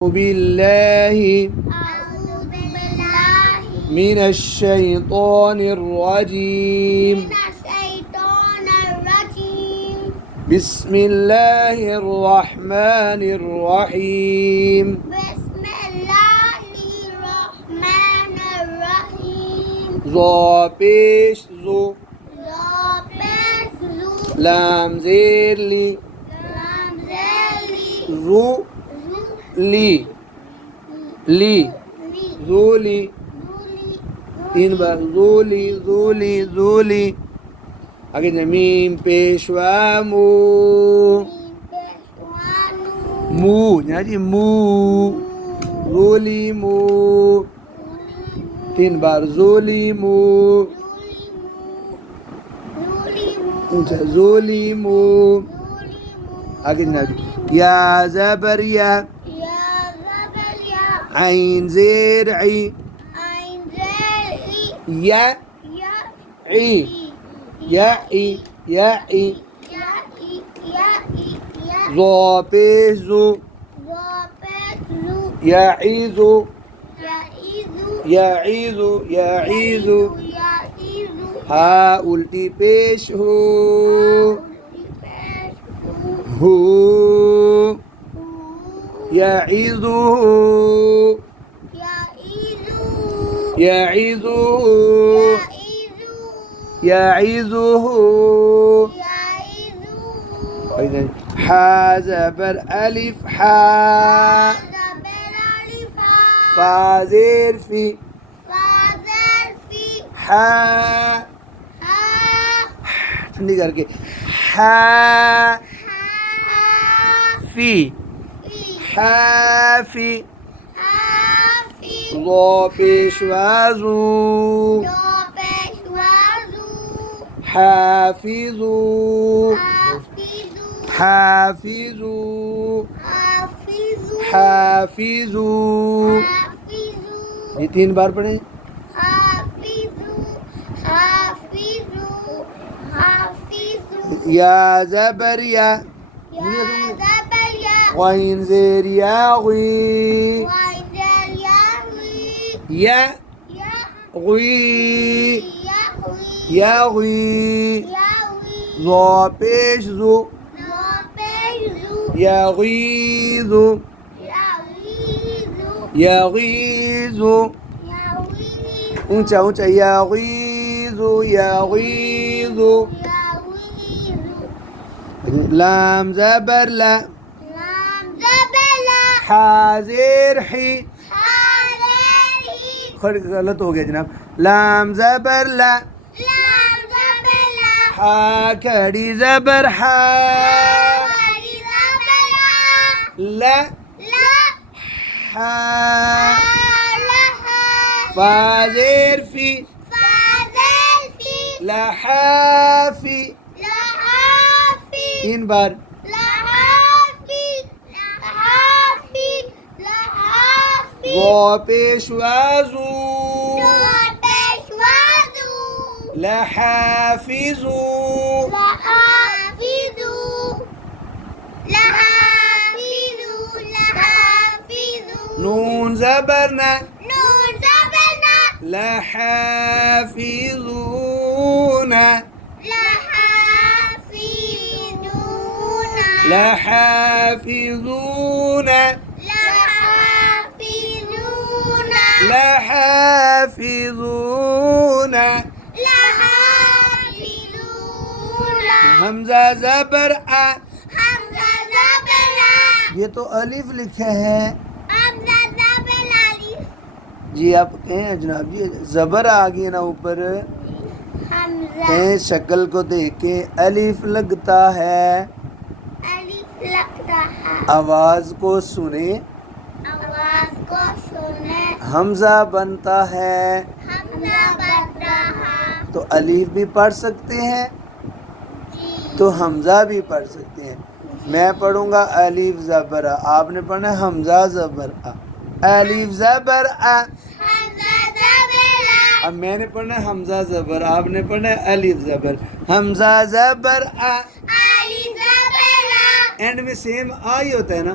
بالله من الشيطان الرجيم بسم الله الرحمن الرحيم ظا پیش ذو لام زیر لی ذو لی لی ذولی تین بار ذولی ذولی ذولی آگے میم پیشوا مو مو جی مو ذولی مو تین بار ذولی مو اونچا ذولی مو آگے جناب یا زبر یا عین زیر عی یا عی یا عی یا عی ظا پیش ذو یعیذو یعیذو یعیذو ہا الٹی پیش ہو ہو یعیذو یعیذو یعیذو حا زبر الف حا فا زیر فی حا ٹھنڈی کر کے حا فی حافی ظا پیشوا ذو حافظو حافظو حافظو یہ تین بار پڑھیں یا زبر یا غین زیر یا غی یا غی یا غی ظا پیش ذو یغیظو یغیظو اونچا اونچا یغیظو یغیظو لام زبر لا حاضر حی غلط ہو گیا جناب لام زبر لا حا کھڑی زبر حا لا حا فا زیر فی لحافی تین بار ظا پیشوا ذو لحافظو نون زبرنا لحافظون لحافظون لحافظون حمزہ زبر آ یہ تو الف لکھا ہے جی آپ کہیں جناب جی زبر آ گیا نا اوپر شکل کو دیکھ کے الف لگتا ہے آواز کو سنیں حمزہ بنتا ہے تو الف بھی پڑھ سکتے ہیں تو حمزہ بھی پڑھ سکتے ہیں میں پڑھوں گا الف زبر آ آپ نے پڑھنا ہے حمزہ زبر آ الف زبر آ اب میں نے پڑھنا ہے حمزہ زبر آپ نے پڑھنا ہے الف زبر حمزہ زبر آ اینڈ میں سیم آ ہی ہوتا ہے نا